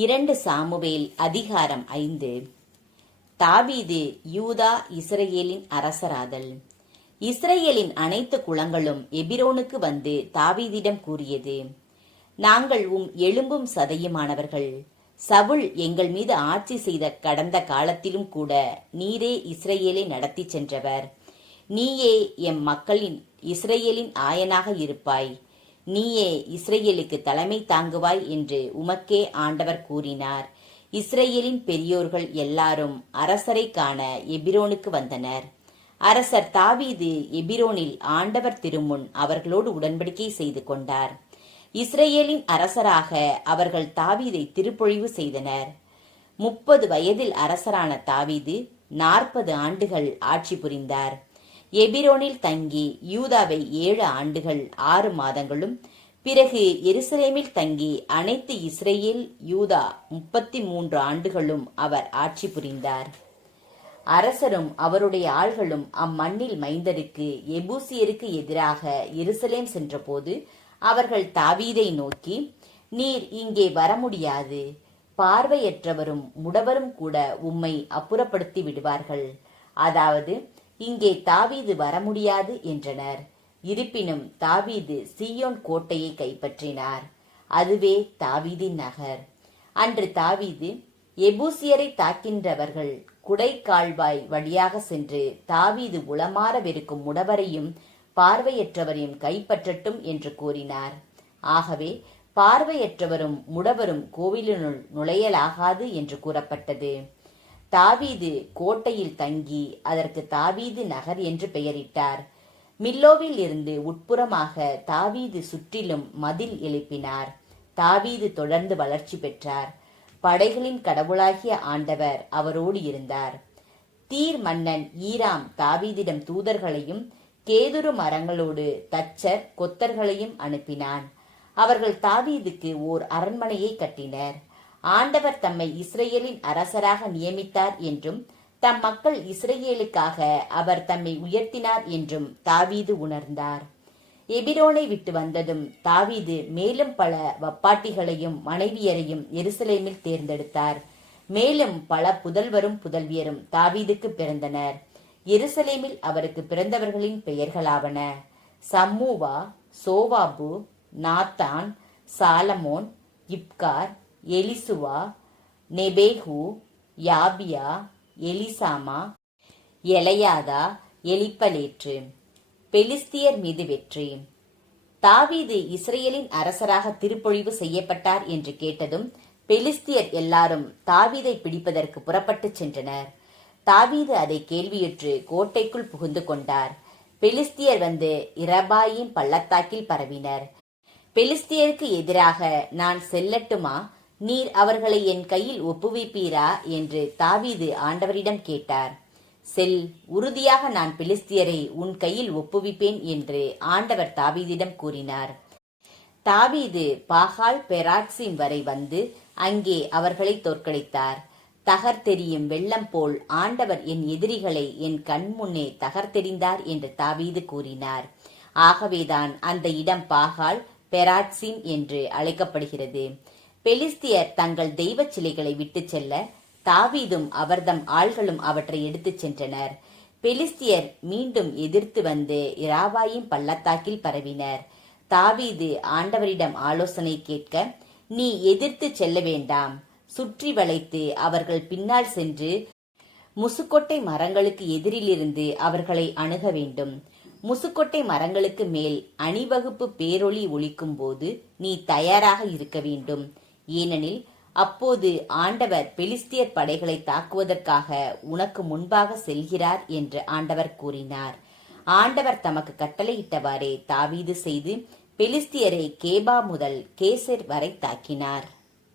2 Samuel அதிகாரம் 5. தாவீது யூதா இஸ்ரவேலின் அரசராதல். இஸ்ரவேலின் அனைத்து குலங்களும் எபிரோனுக்கு வந்து தாவீதிடம் கூறியது, நாங்கள் எலும்பும் சதையுமானவர்கள். சவுல் எங்கள் மீது ஆட்சி செய்த கடந்த காலத்திலும் கூட நீரே இஸ்ரவேலை நடத்தி சென்றவர். நீயே எம் மக்களின் இஸ்ரவேலின் ஆயனாக இருப்பாய். நீயே இஸ்ரவேலுக்கு தலைமை தாங்குவாய் என்று உமக்கே ஆண்டவர் கூறினார். இஸ்ரவேலின் பெரியோர்கள் எல்லாரும் அரசரை காண எபிரோனுக்கு வந்தனர். அரசர் தாவீது எபிரோனில் ஆண்டவர் திருமுன் அவர்களோடு உடன்படிக்கை செய்து கொண்டார். இஸ்ரவேலின் அரசராக அவர்கள் தாவீதை திருப்பொழிவு செய்தனர். 30 வயதில் அரசரான தாவீது 40 ஆண்டுகள் ஆட்சி புரிந்தார். எபிரோனில் தங்கி யூதாவை 7 ஆண்டுகள் 6 மாதங்களும், பிறகு எருசலேமில் தங்கி அனைத்து இஸ்ரேல் யூதா 33 ஆண்டுகளும் அவர் ஆட்சி புரிந்தார். அரசரும் அவருடைய ஆள்களும் அம்மண்ணில் மைந்தருக்கு எபூசியருக்கு எதிராக எருசலேம் சென்றபோது அவர்கள் தாவீதை நோக்கி, நீர் இங்கே வர முடியாது. பார்வையற்றவரும் முடவரும் கூட உம்மை அப்புறப்படுத்தி விடுவார்கள். அதாவது இங்கே தாவீது வர முடியாது என்றனர். இருப்பினும் தாவீது சீயோன் கோட்டையை கைப்பற்றினார். அதுவே தாவீதின் நகர். அன்று தாவீது எபூசியரை தாக்கின்றவர்கள் குடைக்கால்வாய் வழியாக சென்று தாவீது உளமாற வெறுக்கும் முடவரையும் பார்வையற்றவரையும் கைப்பற்றட்டும் என்று கூறினார். ஆகவே பார்வையற்றவரும் முடவரும் கோவிலினுள் நுழையலாகாது என்று கூறப்பட்டது. தாவீது கோட்டையில் தங்கி அதற்கு தாவீது நகர் என்று பெயரிட்டார். மில்லோவில் இருந்து உட்புறமாக தாவீது சுற்றிலும் மதில் எழுப்பினார். தாவீது தொடர்ந்து வளர்ச்சி பெற்றார். படைகளின் கடவுளாகிய ஆண்டவர் அவரோடு இருந்தார். தீர் மன்னன் ஈராம் தாவீதிடம் தூதர்களையும் கேதுரு மரங்களோடு தச்சர் கொத்தர்களையும் அனுப்பினான். அவர்கள் தாவீதுக்கு ஓர் அரண்மனையை கட்டினர். ஆண்டவர் தம்மை இஸ்ரேலின் அரசராக நியமித்தார் என்றும் தம் மக்கள் இஸ்ரேலுக்காக அவர் தம்மை உயர்த்தினார் என்றும் தாவீது உணர்ந்தார். எபிரோனை விட்டு வந்ததும் தாவீது மேலும் பல வப்பாட்டிகளையும் மனைவியரையும் எருசலேமில் தேர்ந்தெடுத்தார். மேலும் பல புதல்வரும் புதல்வியரும் தாவீதுக்கு பிறந்தனர். எருசலேமில் அவருக்கு பிறந்தவர்களின் பெயர்களாவன: சம்மூவா, சோவாபு, நாத்தான், சாலமோன், இப்கார், எலிசுவா, நெபேகு, யாபியா, எலிசாமா, எலையாதா, எலிப்பலேற்று. பெலிஸ்தியர் மீது வெற்றி. தாவீது இஸ்ரேலின் அரசராக திருப்பொழிவு செய்யப்பட்டார் என்று கேட்டதும் பெலிஸ்தியர் எல்லாரும் தாவீதை பிடிப்பதற்கு புறப்பட்டு சென்றனர். தாவீது அதை கேள்வியுற்று கோட்டைக்குள் புகுந்து கொண்டார். பெலிஸ்தியர் வந்து இரபாயின் பள்ளத்தாக்கில் பரவினர். பெலிஸ்தியருக்கு எதிராக நான் செல்லட்டுமா? நீர் அவர்களை என் கையில் ஒப்புவிப்பீரா என்று தாவீது ஆண்டவரிடம் கேட்டார். செல், உறுதியாக நான் பெலிஸ்தியரை உன் கையில் ஒப்புவிப்பேன் என்று ஆண்டவர் தாவீதிடம் கூறினார். தாவீது பாகால் பெராட்சிம் வரை வந்து அங்கே அவர்களை தோற்கடித்தார். தகர்த்தெறியும் வெள்ளம் போல் ஆண்டவர் என் எதிரிகளை என் கண் முன்னே தகர்த்தெறிந்தார் என்று தாவீது கூறினார். ஆகவேதான் அந்த இடம் பாகால் பெராட்சிம் என்று அழைக்கப்படுகிறது. பெலிஸ்தியர் தங்கள் தெய்வ சிலைகளை விட்டு செல்ல தாவீதும் அவர்தம் ஆள்களும் அவற்றை எடுத்துச் சென்றனர். பெலிஸ்தியர் மீண்டும் எதிர்த்து வந்து இராவாயின் பள்ளத்தாக்கில் பரவினர். தாவீது ஆண்டவரிடம் ஆலோசனை கேட்க, நீ எதிர்த்து செல்ல வேண்டாம், சுற்றி வளைத்து அவர்கள் பின்னால் சென்று முசுக்கொட்டை மரங்களுக்கு எதிரிலிருந்து அவர்களை அணுக வேண்டும். முசுக்கொட்டை மரங்களுக்கு மேல் அணிவகுப்பு பேரொளி ஒலிக்கும் போது நீ தயாராக இருக்க வேண்டும். ஏனெனில் அப்போது ஆண்டவர் பெலிஸ்தியர் படைகளை தாக்குவதற்காக உனக்கு முன்பாக செல்கிறார் என்று ஆண்டவர் கூறினார். ஆண்டவர் தமக்கு கட்டளையிட்டவாறே தாவீது செய்து பெலிஸ்தியரை கேபா முதல் கேசர் வரை தாக்கினார்.